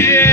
yeah.